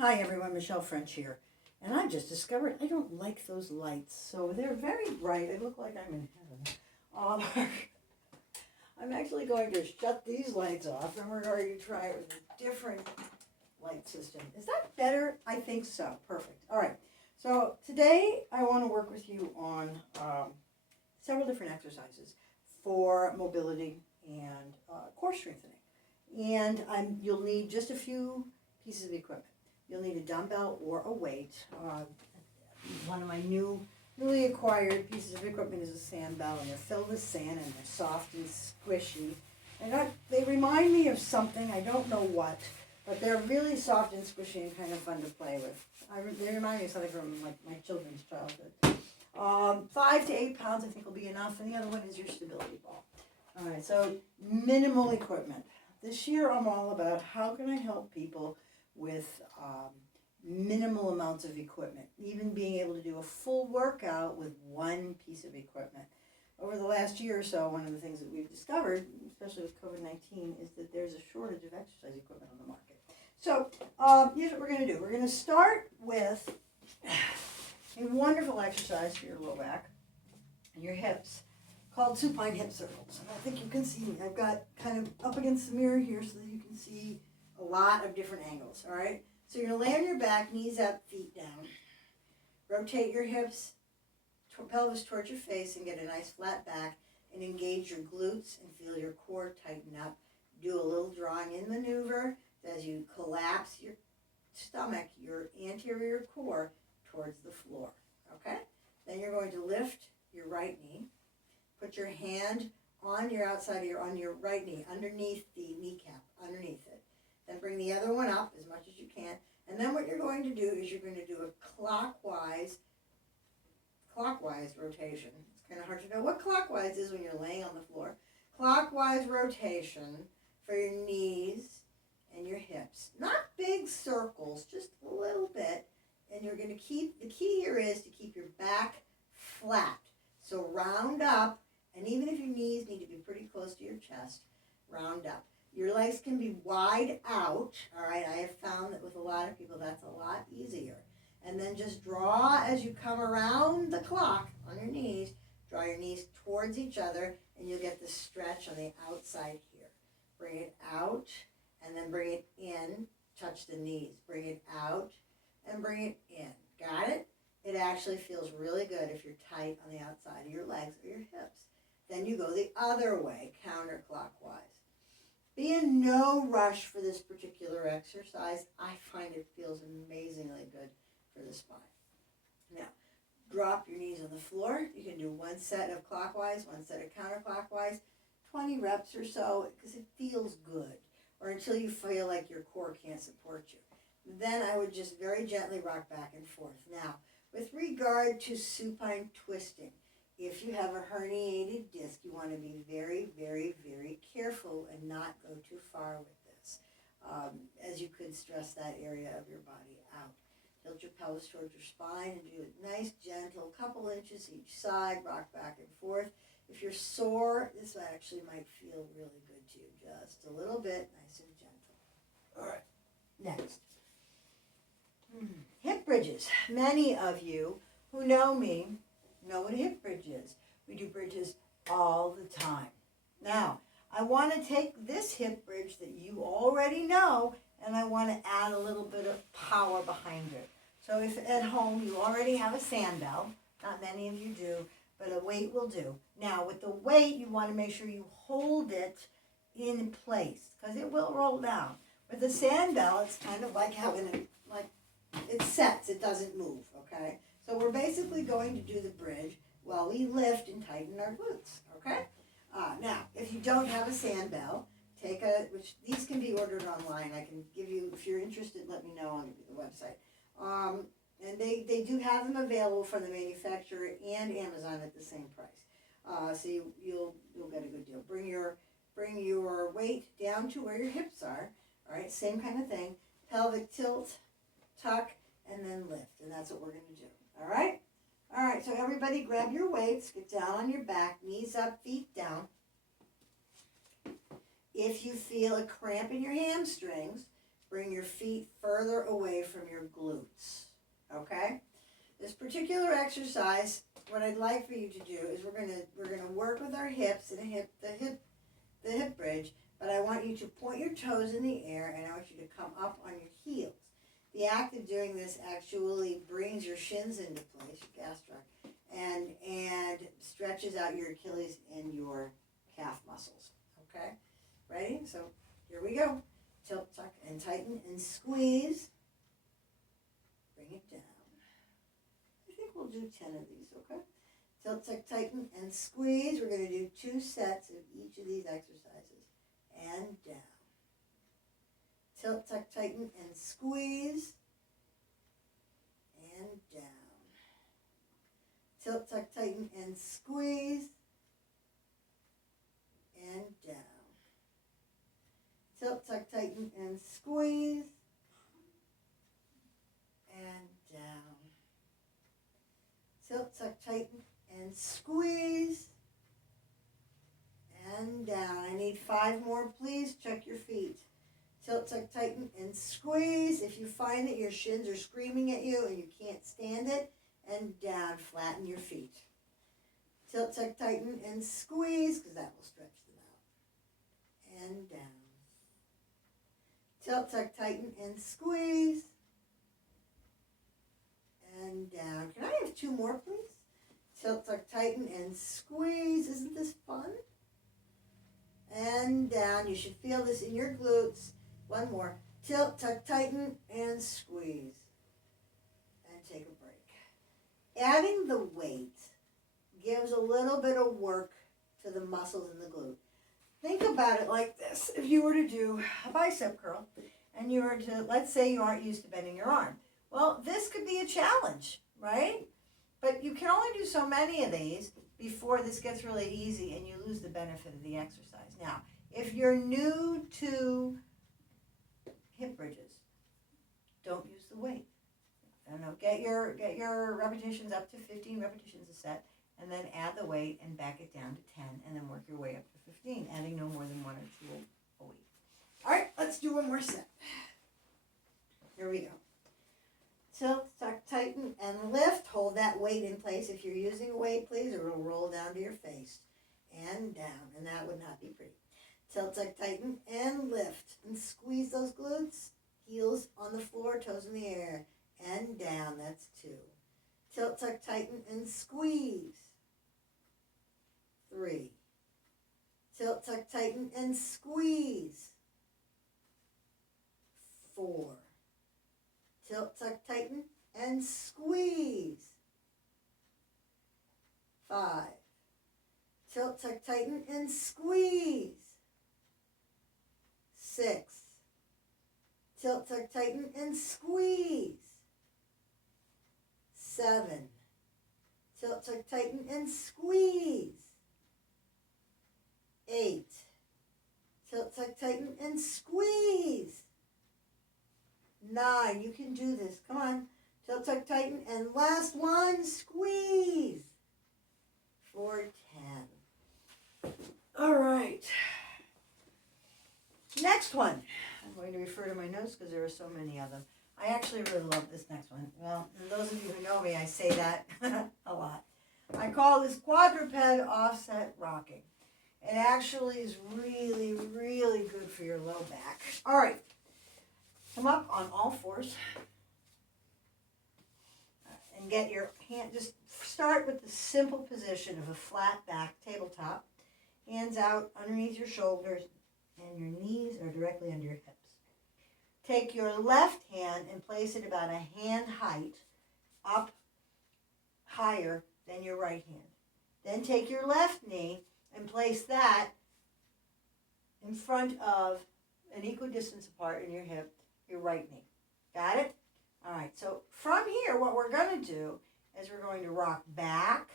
Hi everyone, Michelle French here. And I just discovered I don't like those lights. So they're very bright. They look like I'm in heaven. I'm actually going to shut these lights off and we're going to try it with a different light system. Is that better? I think so. Perfect. All right. So today I want to work with you on several different exercises for mobility and core strengthening. And you'll need just a few pieces of equipment. You'll need a dumbbell or a weight. One of my newly acquired pieces of equipment is a sand bell, and they're filled with sand and they're soft and squishy. And they remind me of something, I don't know what, but they're really soft and squishy and kind of fun to play with. They remind me of something from like my children's childhood. 5 to 8 pounds I think will be enough, and the other one is your stability ball. All right, so minimal equipment. This year I'm all about how can I help people with minimal amounts of equipment, even being able to do a full workout with one piece of equipment. Over the last year or so, one of the things that we've discovered, especially with COVID-19, is that there's a shortage of exercise equipment on the market. So here's what we're going to do. We're going to start with a wonderful exercise for your low back and your hips called supine hip circles. And I think you can see me. I've got kind of up against the mirror here so that you can see a lot of different angles, all right? So you're going to lay on your back, knees up, feet down. Rotate your hips, pelvis towards your face and get a nice flat back and engage your glutes and feel your core tighten up. Do a little drawing in maneuver as you collapse your stomach, your anterior core towards the floor, okay? Then you're going to lift your right knee. Put your hand on your on your right knee, underneath the kneecap, underneath it. Then bring the other one up as much as you can. And then what you're going to do is you're going to do a clockwise rotation. It's kind of hard to know what clockwise is when you're laying on the floor. Clockwise rotation for your knees and your hips. Not big circles, just a little bit. And you're going to keep, the key here is to keep your back flat. So round up, and even if your knees need to be pretty close to your chest, round up. Your legs can be wide out, all right? I have found that with a lot of people that's a lot easier. And then just draw as you come around the clock on your knees, draw your knees towards each other, and you'll get the stretch on the outside here. Bring it out, and then bring it in, touch the knees. Bring it out, and bring it in. Got it? It actually feels really good if you're tight on the outside of your legs or your hips. Then you go the other way, counterclockwise. Be in no rush for this particular exercise. I find it feels amazingly good for the spine. Now, drop your knees on the floor. You can do one set of clockwise, one set of counterclockwise, 20 reps or so, because it feels good, or until you feel like your core can't support you. Then I would just very gently rock back and forth. Now, with regard to supine twisting, if you have a herniated disc, you want to be very, very, very careful and not go too far with this, as you could stress that area of your body out. Tilt your pelvis towards your spine and do a nice, gentle, couple inches each side, rock back and forth. If you're sore, this actually might feel really good to you, just a little bit, nice and gentle. All right, next. Hip bridges. Many of you who know me know what a hip bridge is. We do bridges all the time. Now, I want to take this hip bridge that you already know, and I want to add a little bit of power behind it. So if at home you already have a sand bell, not many of you do, but a weight will do. Now, with the weight, you want to make sure you hold it in place, because it will roll down. With the sand bell, it's kind of like having it, like it sets, it doesn't move, okay? So we're basically going to do the bridge while we lift and tighten our glutes, okay? Now, if you don't have a sand bell, which these can be ordered online. I can give you, if you're interested, let me know, I'll give you the website. And they do have them available from the manufacturer and Amazon at the same price. So you'll get a good deal. Bring your weight down to where your hips are, all right? Same kind of thing. Pelvic tilt, tuck, and then lift, and that's what we're going to do. All right? All right, so everybody grab your weights, get down on your back, knees up, feet down. If you feel a cramp in your hamstrings, bring your feet further further away from your glutes, okay? This particular exercise, what I'd like for you to do is we're gonna work with our hips and the hip bridge, but I want you to point your toes in the air and I want you to come up on your heels. The act of doing this actually brings your shins into place, your gastroc, and stretches out your Achilles and your calf muscles. Okay? Ready? So here we go. Tilt, tuck, and tighten, and squeeze. Bring it down. I think we'll do 10 of these, okay? Tilt, tuck, tighten, and squeeze. We're going to do 2 sets of each of these exercises. And down. Tilt, tuck, tighten, and squeeze. And down. Tilt, tuck, tighten, and squeeze. And down. Tilt, tuck, tighten, and squeeze. And down. Tilt, tuck, tighten, and squeeze. And down. I need 5 more, please. Check your feet. Tilt, tuck, tighten, and squeeze. If you find that your shins are screaming at you and you can't stand it, and down, flatten your feet. Tilt, tuck, tighten, and squeeze, because that will stretch them out. And down. Tilt, tuck, tighten, and squeeze. And down. Can I have 2 more, please? Tilt, tuck, tighten, and squeeze. Isn't this fun? And down. You should feel this in your glutes. 1 more. Tilt, tuck, tighten, and squeeze. And take a break. Adding the weight gives a little bit of work to the muscles in the glute. Think about it like this. If you were to do a bicep curl, and you were to, let's say you aren't used to bending your arm. Well, this could be a challenge, right? But you can only do so many of these before this gets really easy and you lose the benefit of the exercise. Now, if you're new to hip bridges, don't use the weight. Get your repetitions up to 15 repetitions a set, and then add the weight and back it down to 10, and then work your way up to 15, adding no more than 1 or 2 a week. All right, let's do 1 more set. Here we go. Tilt, tuck, tighten, and lift. Hold that weight in place. If you're using a weight, please, or it'll roll down to your face. And down, and that would not be pretty. Tilt, tuck, tighten, and lift. And squeeze those glutes. Heels on the floor, toes in the air. And down, that's 2. Tilt, tuck, tighten, and squeeze. 3. Tilt, tuck, tighten, and squeeze. 4. Tilt, tuck, tighten, and squeeze. 5. Tilt, tuck, tighten, and squeeze. 6. Tilt, tuck, tighten, and squeeze. 7. Tilt, tuck, tighten, and squeeze. 8. Tilt, tuck, tighten, and squeeze. 9. You can do this. Come on. Tilt, tuck, tighten, and last one, squeeze. For 10. All right. Next one. I'm going to refer to my notes because there are so many of them. I actually really love this next one. Well, and those of you who know me, I say that a lot. I call this quadruped offset rocking. It actually is really, really good for your low back. All right. Come up on all fours and get your hand, just start with the simple position of a flat back tabletop. Hands out underneath your shoulders and your knees are directly under your hips. Take your left hand and place it about a hand height up higher than your right hand. Then take your left knee and place that in front of an equal distance apart in your hip, your right knee. Got it? All right, so from here, what we're going to do is we're going to rock back,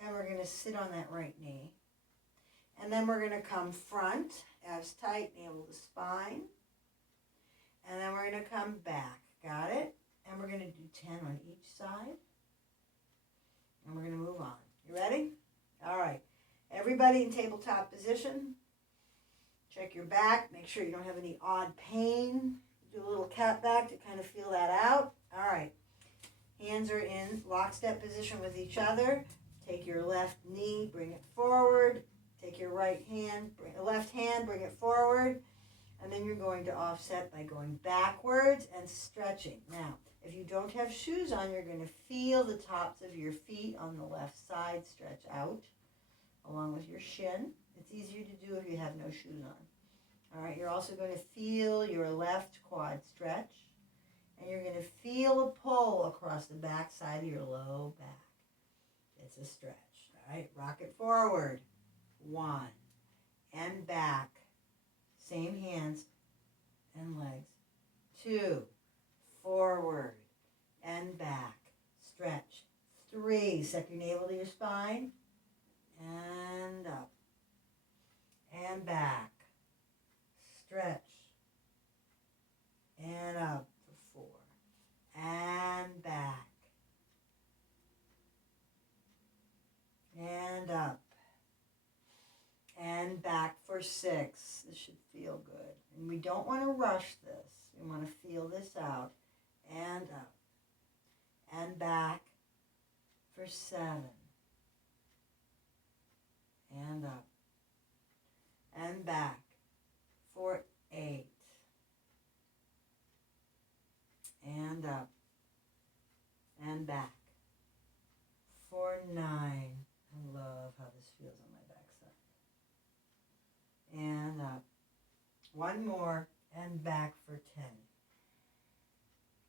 and we're going to sit on that right knee. And then we're going to come front, abs tight, navel to spine. And then we're going to come back. Got it? And we're going to do 10 on each side. And we're going to move on. You ready? All right. Everybody in tabletop position. Check your back. Make sure you don't have any odd pain. Do a little cat back to kind of feel that out. All right. Hands are in lockstep position with each other. Take your left knee, bring it forward. Take your right hand, left hand, bring it forward. And then you're going to offset by going backwards and stretching. Now, if you don't have shoes on, you're going to feel the tops of your feet on the left side stretch out, along with your shin. It's easier to do if you have no shoes on. All right, you're also going to feel your left quad stretch. And you're going to feel a pull across the back side of your low back. It's a stretch. All right, rock it forward. 1. And back. Same hands and legs. 2. Forward and back. Stretch. 3. Suck your navel to your spine. And up. And back. Stretch. And up. 4. And back. And up. And back for 6. This should feel good. And we don't want to rush this. We want to feel this out. And up. And back for 7. And up. And back for 8. And up. And back for 9. I love how this feels on my backside. And up. 1 more and back for 10.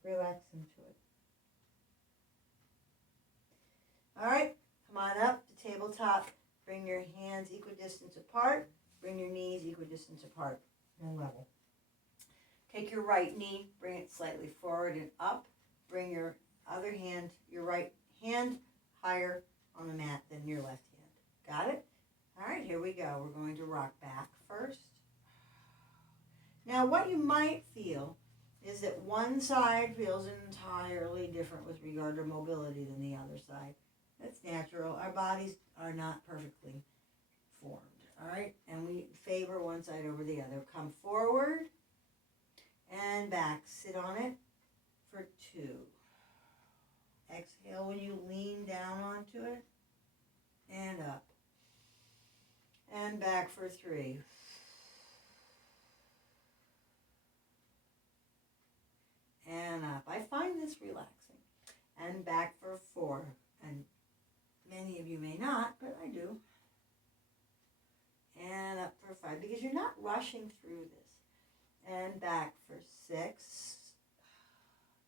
Relax into it. All right, come on up to tabletop. Bring your hands equidistant apart. Bring your knees equidistant apart and level. Take your right knee, bring it slightly forward and up. Bring your other hand, your right hand, higher on the mat than your left hand. Got it? All right, here we go. We're going to rock back first. Now, what you might feel is that one side feels entirely different with regard to mobility than the other side. That's natural. Our bodies are not perfectly formed, all right? And we favor one side over the other. Come forward and back. Sit on it for 2. Exhale when you lean down onto it. And up. And back for 3. And up. I find this relaxing. And back for 4. And many of you may not, but I do. And up for 5, because you're not rushing through this. And back for 6.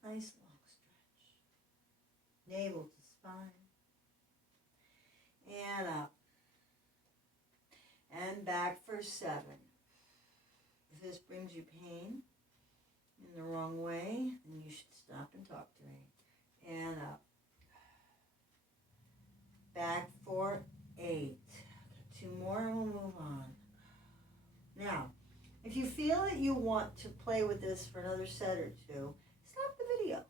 Nice long stretch. Navel to spine. And up. And back for 7. If this brings you pain in the wrong way, then you should stop and talk to me. And up. Back for 8. 2 more and we'll move on. Now, if you feel that you want to play with this for another set or 2, stop the video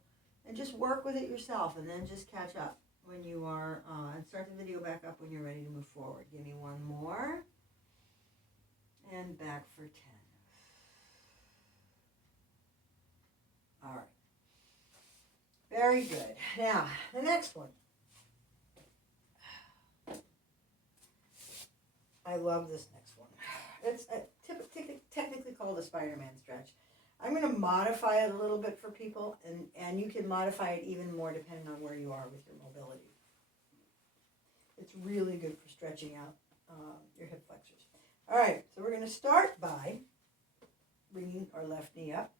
and just work with it yourself, and then just catch up when you are, and start the video back up when you're ready to move forward. Give me 1 more. And back for 10. All right. Very good. Now, the next one. I love this next one. It's technically called a Spider-Man stretch. I'm going to modify it a little bit for people, and you can modify it even more depending on where you are with your mobility. It's really good for stretching out your hip flexors. All right, so we're going to start by bringing our left knee up.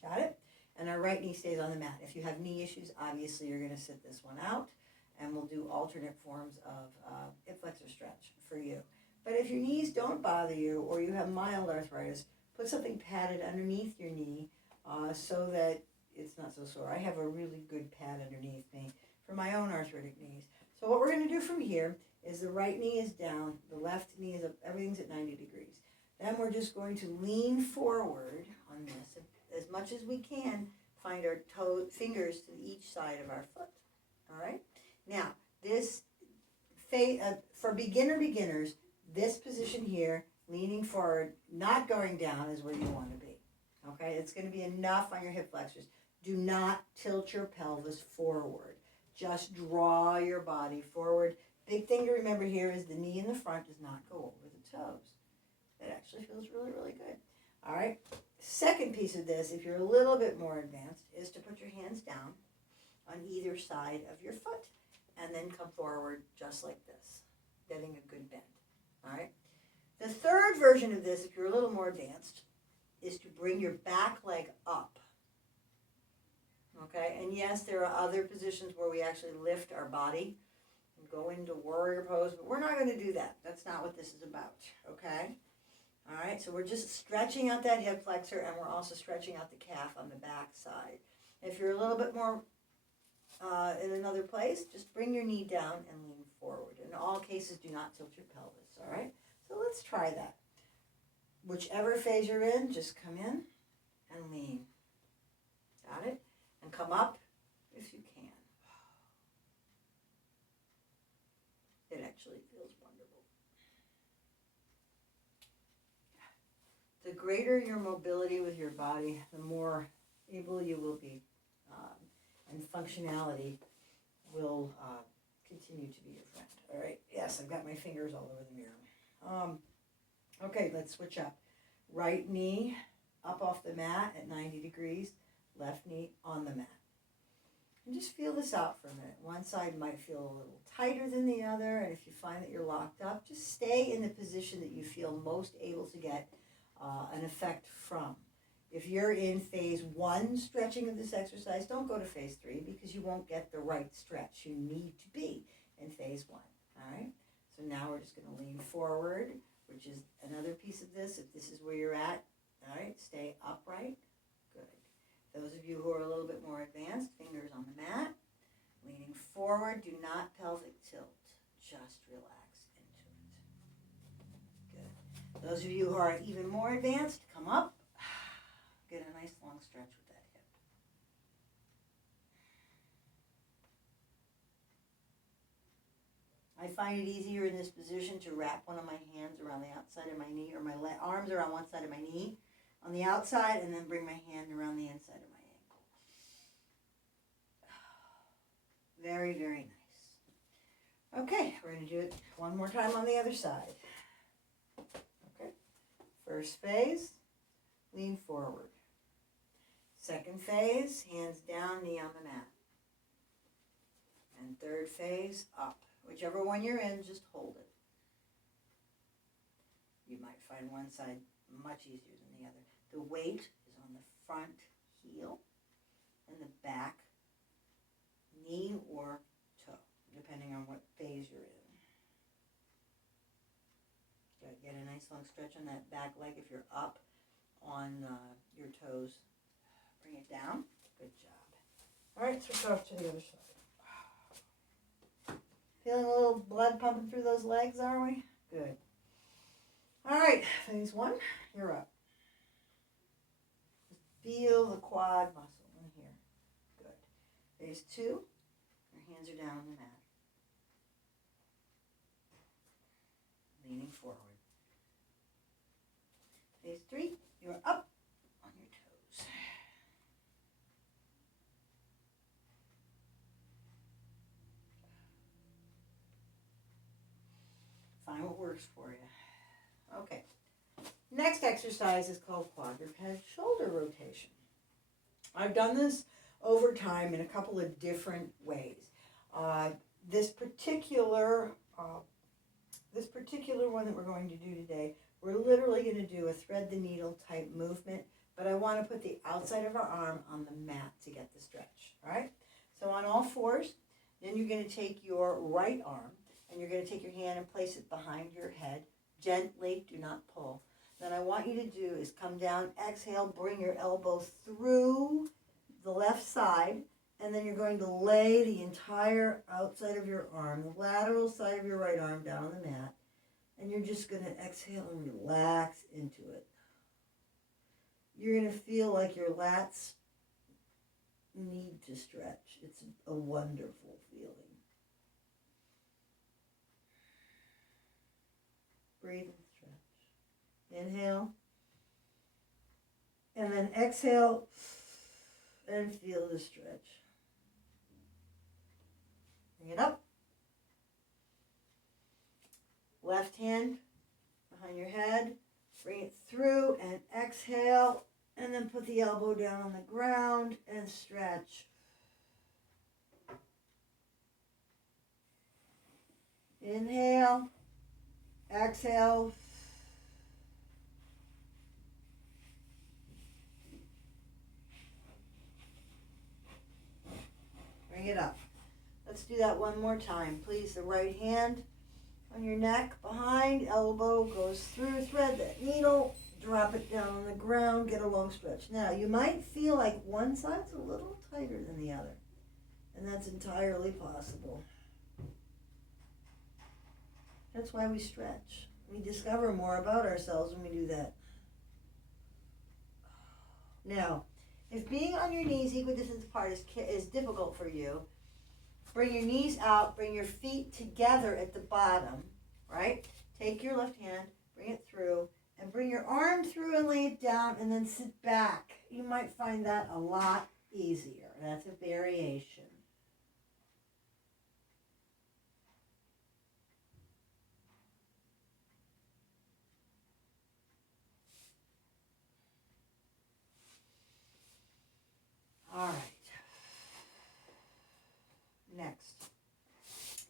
Got it? And our right knee stays on the mat. If you have knee issues, obviously you're going to sit this one out, and we'll do alternate forms of hip flexor stretch for you. But if your knees don't bother you, or you have mild arthritis, put something padded underneath your knee so that it's not so sore. I have a really good pad underneath me for my own arthritic knees. So what we're going to do from here is the right knee is down, the left knee is up, everything's at 90 degrees. Then we're just going to lean forward on this as much as we can, find our fingers to each side of our foot. All right? Now, this for beginners, This position here, leaning forward, not going down, is where you want to be. Okay, it's going to be enough on your hip flexors. Do not tilt your pelvis forward. Just draw your body forward. Big thing to remember here is the knee in the front does not go over the toes. It actually feels really, really good. All right. Second piece of this, if you're a little bit more advanced, is to put your hands down on either side of your foot and then come forward just like this, getting a good bend. All right. The third version of this, if you're a little more advanced, is to bring your back leg up. Okay, and yes, there are other positions where we actually lift our body and go into warrior pose, but we're not going to do that. That's not what this is about, okay? All right, so we're just stretching out that hip flexor, and we're also stretching out the calf on the back side. If you're a little bit more in another place, just bring your knee down and lean forward. In all cases, do not tilt your pelvis, all right? So let's try that. Whichever phase you're in, just come in and lean. Got it? And come up if you can. It actually feels wonderful. The greater your mobility with your body, the more able you will be, and functionality will continue to be your friend. All right. Yes, I've got my fingers all over the mirror. Okay, let's switch up. Right knee up off the mat at 90 degrees. Left knee on the mat. And just feel this out for a minute. One side might feel a little tighter than the other, and if you find that you're locked up, just stay in the position that you feel most able to get an effect from. If you're in phase 1 stretching of this exercise, don't go to phase 3 because you won't get the right stretch. You need to be in phase 1. All right? So now we're just going to lean forward, which is another piece of this. If this is where you're at, all right, stay upright. Good. Those of you who are a little bit more advanced, fingers on the mat, leaning forward, do not pelvic tilt, just relax into it. Good. Those of you who are even more advanced, come up, get a nice long stretch with that hip. I find it easier in this position to wrap one of my hands around the outside of my knee, or my arms around one side of my knee, on the outside, and then bring my hand around the inside of my ankle. Very, very nice. Okay, we're going to do it one more time on the other side. Okay, first phase, lean forward. Second phase, hands down, knee on the mat. And third phase, up. Whichever one you're in, just hold it. You might find one side much easier than the other. The weight is on the front heel and the back knee or toe, depending on what phase you're in. Good. Get a nice long stretch on that back leg if you're up on your toes. Bring it down. Good job. All right, switch off to the other side. Feeling a little blood pumping through those legs, are we? Good. All right, phase 1, you're up. Feel the quad muscle in here. Good. Phase 2, your hands are down on the mat. Leaning forward. Phase 3, you're up on your toes. Find what works for you. Okay. Next exercise is called quadruped shoulder rotation. I've done this over time in a couple of different ways. This particular one that we're going to do today, we're literally going to do a thread the needle type movement, but I want to put the outside of our arm on the mat to get the stretch. All right? So on all fours, then you're going to take your right arm and you're going to take your hand and place it behind your head. Gently, do not pull. Then I want you to do is come down, exhale, bring your elbow through the left side, and then you're going to lay the entire outside of your arm, the lateral side of your right arm down on the mat, and you're just going to exhale and relax into it. You're going to feel like your lats need to stretch. It's a wonderful feeling. Breathe and stretch. Inhale. And then exhale and feel the stretch. Bring it up. Left hand behind your head. Bring it through and exhale. And then put the elbow down on the ground and stretch. Inhale. Exhale. Bring it up. Let's do that one more time. Please, the right hand on your neck, behind, elbow goes through, thread that needle, drop it down on the ground, get a long stretch. Now, you might feel like one side's a little tighter than the other, and that's entirely possible. That's why we stretch. We discover more about ourselves when we do that. Now, if being on your knees equidistant apart is difficult for you, bring your knees out, bring your feet together at the bottom, right? Take your left hand, bring it through, and bring your arm through and lay it down, and then sit back. You might find that a lot easier. That's a variation. All right. Next.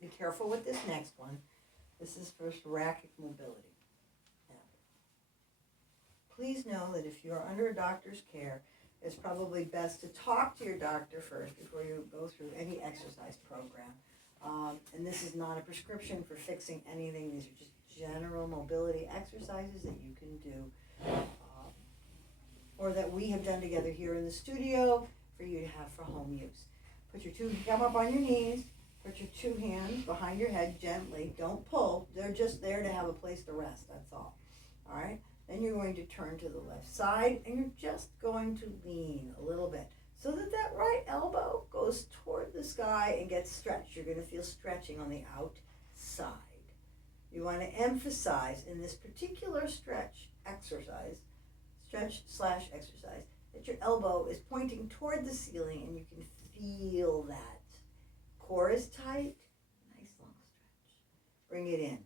Be careful with this next one. This is for thoracic mobility. Now, please know that if you're under a doctor's care, it's probably best to talk to your doctor first before you go through any exercise program. And this is not a prescription for fixing anything. These are just general mobility exercises that you can do or that we have done together here in the studio for you to have for home use. Come up on your knees, put your two hands behind your head gently. Don't pull. They're just there to have a place to rest, that's all. All right? Then you're going to turn to the left side, and you're just going to lean a little bit so that that right elbow goes toward the sky and gets stretched. You're going to feel stretching on the outside. You want to emphasize in this particular stretch exercise, that your elbow is pointing toward the ceiling, and you can feel that. Core is tight. Nice long stretch. Bring it in.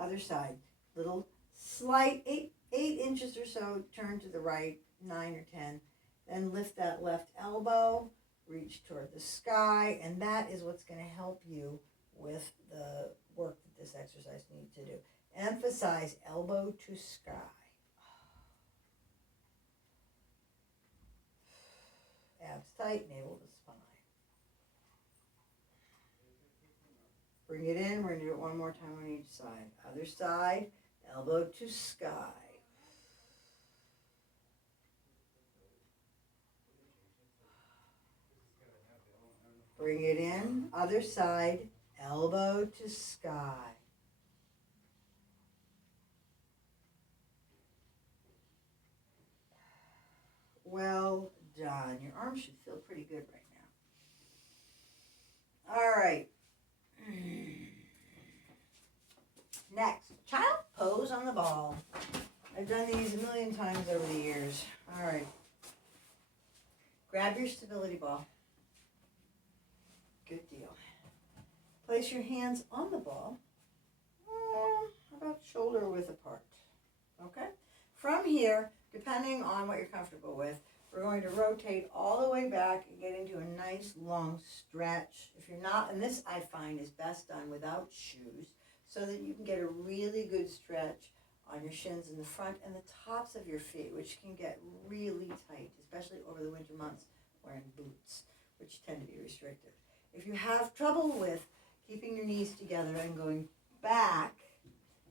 Other side. Little slight 8 inches or so. Turn to the right, 9 or 10. Then lift that left elbow. Reach toward the sky. And that is what's going to help you with the work that this exercise needs to do. Emphasize elbow to sky. Abs tight, navel to spine. Bring it in. We're going to do it one more time on each side. Other side, elbow to sky. Bring it in. Other side, elbow to sky. Well done. Your arms should feel pretty good right now. All right. Next, child pose on the ball. I've done these a million times over the years. All right. Grab your stability ball. Good deal. Place your hands on the ball, about shoulder width apart. Okay? From here, depending on what you're comfortable with, we're going to rotate all the way back and get into a nice long stretch. If you're not, and this I find is best done without shoes, so that you can get a really good stretch on your shins in the front and the tops of your feet, which can get really tight, especially over the winter months wearing boots, which tend to be restrictive. If you have trouble with keeping your knees together and going back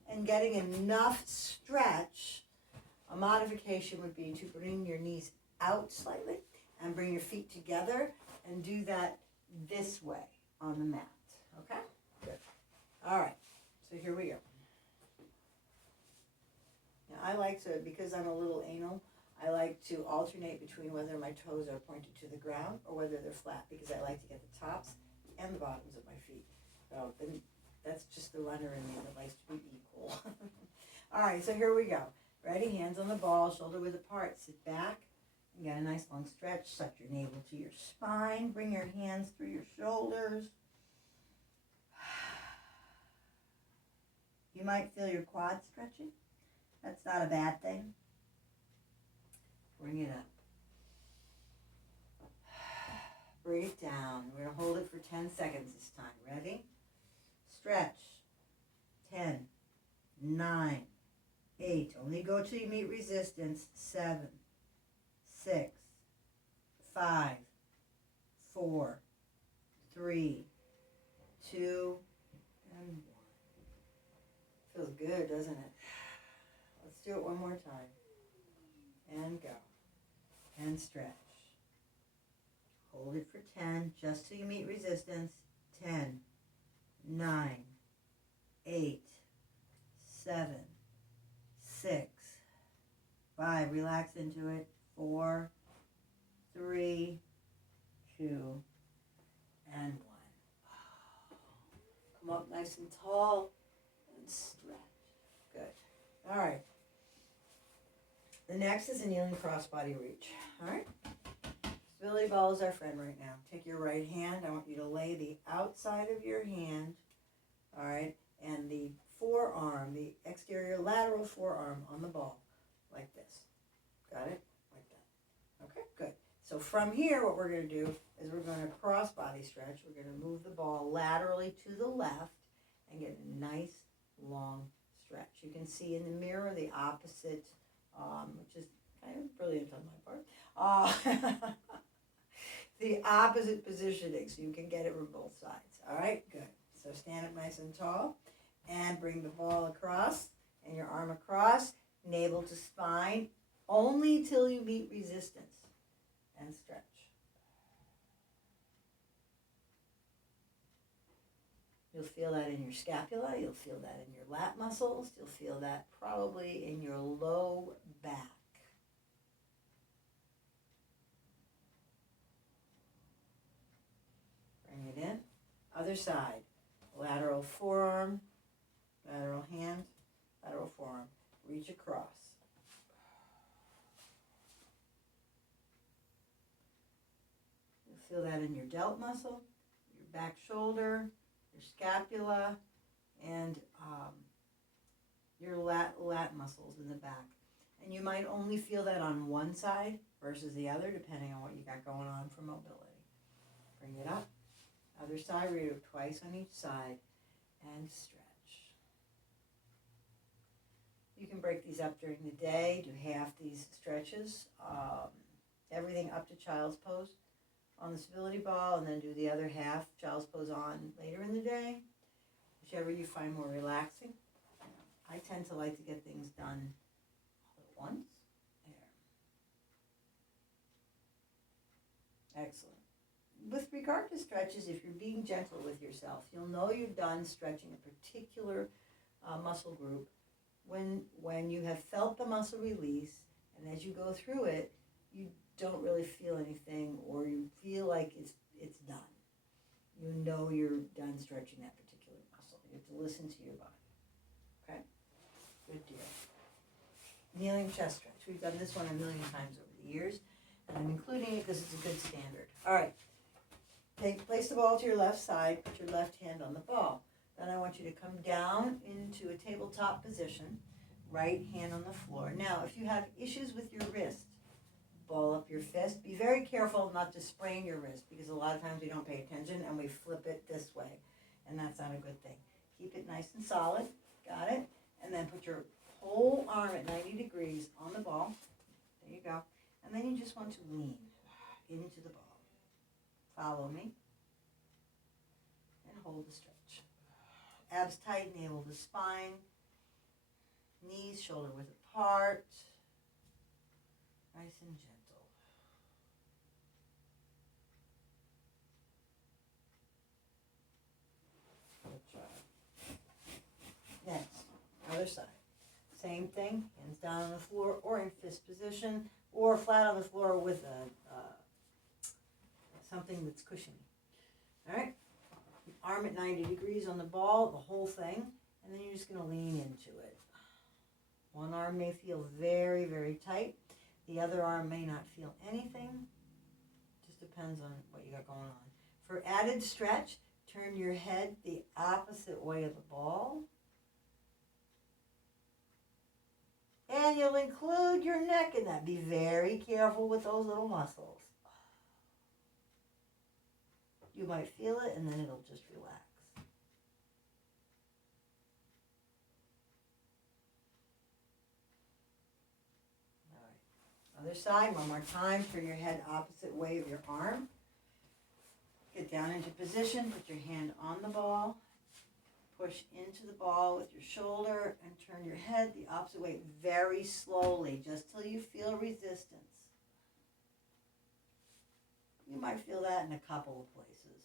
and getting enough stretch, a modification would be to bring your knees out slightly and bring your feet together and do that this way on the mat. Okay? Good. All right. So here we go. Now I like to, because I'm a little anal, I like to alternate between whether my toes are pointed to the ground or whether they're flat, because I like to get the tops and the bottoms of my feet. So That's just the runner in me that likes to be equal. All right, so here we go. Ready? Hands on the ball, shoulder width apart. Sit back and get a nice long stretch. Suck your navel to your spine. Bring your hands through your shoulders. You might feel your quads stretching. That's not a bad thing. Bring it up. Breathe down. We're going to hold it for 10 seconds this time. Ready? Stretch. 10, 9, 8. Only go till you meet resistance. 7, 6, 5, 4, 3, 2, and 1. Feels good, doesn't it? Let's do it one more time. And go. And stretch. Hold it for 10, just till you meet resistance. 10, 9, 8, 7, 6, 5. Relax into it. 4, 3, 2, and 1. Come up nice and tall and stretch. Good. All right. The next is a kneeling crossbody reach. All right. Stability ball is our friend right now. Take your right hand. I want you to lay the outside of your hand, all right, and the forearm, the exterior lateral forearm on the ball, like this. Got it? Like that. Okay, good. So from here, what we're going to do is we're going to crossbody stretch. We're going to move the ball laterally to the left and get a nice long stretch. You can see in the mirror the opposite, which is kind of brilliant on my part. The opposite positioning, so you can get it from both sides. All right, good. So stand up nice and tall and bring the ball across and your arm across, navel to spine, only till you meet resistance, and stretch. You'll feel that in your scapula, you'll feel that in your lat muscles, you'll feel that probably in your low back. Bring it in. Other side. Lateral forearm, lateral hand, lateral forearm. Reach across. You'll feel that in your delt muscle, your back shoulder, your scapula, and your lat muscles in the back. And you might only feel that on one side versus the other, depending on what you got going on for mobility. Bring it up. Other side, we do it twice on each side, and stretch. You can break these up during the day, do half these stretches, everything up to child's pose on the stability ball, and then do the other half child's pose on later in the day, whichever you find more relaxing. I tend to like to get things done all at once. There. Excellent. With regard to stretches, if you're being gentle with yourself, you'll know you're done stretching a particular muscle group when you have felt the muscle release, and as you go through it, you don't really feel anything, or you feel like it's done. You know you're done stretching that particular muscle. You have to listen to your body. Okay? Good deal. Kneeling chest stretch. We've done this one a million times over the years, and I'm including it because it's a good standard. All right. Place the ball to your left side, put your left hand on the ball. Then I want you to come down into a tabletop position, right hand on the floor. Now, if you have issues with your wrist, ball up your fist. Be very careful not to sprain your wrist, because a lot of times we don't pay attention and we flip it this way, and that's not a good thing. Keep it nice and solid. Got it? And then put your whole arm at 90 degrees on the ball. There you go. And then you just want to lean into the ball. Follow me. And hold the stretch. Abs tight, navel to spine. Knees shoulder width apart. Nice and gentle. Good job. Next, other side. Same thing, hands down on the floor or in fist position, or flat on the floor with something that's cushiony. All right? arm at 90 degrees on the ball, the whole thing, and then you're just going to lean into it. One arm may feel very, very tight. The other arm may not feel anything. Just depends on what you got going on. For added stretch, turn your head the opposite way of the ball. And you'll include your neck in that. Be very careful with those little muscles. You might feel it and then it'll just relax. All right. Other side, one more time. Turn your head opposite way of your arm. Get down into position. Put your hand on the ball. Push into the ball with your shoulder and turn your head the opposite way very slowly, just till you feel resistance. You might feel that in a couple of places.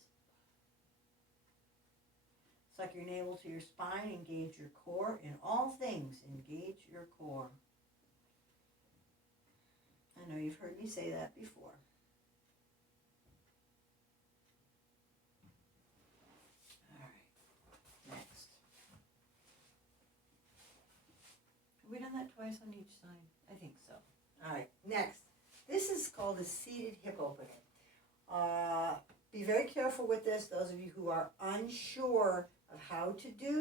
Suck your navel to your spine, engage your core. In all things, engage your core. I know you've heard me say that before. Have we done that twice on each side? I think so. All right, next. This is called a seated hip opening. Be very careful with this, those of you who are unsure of how to do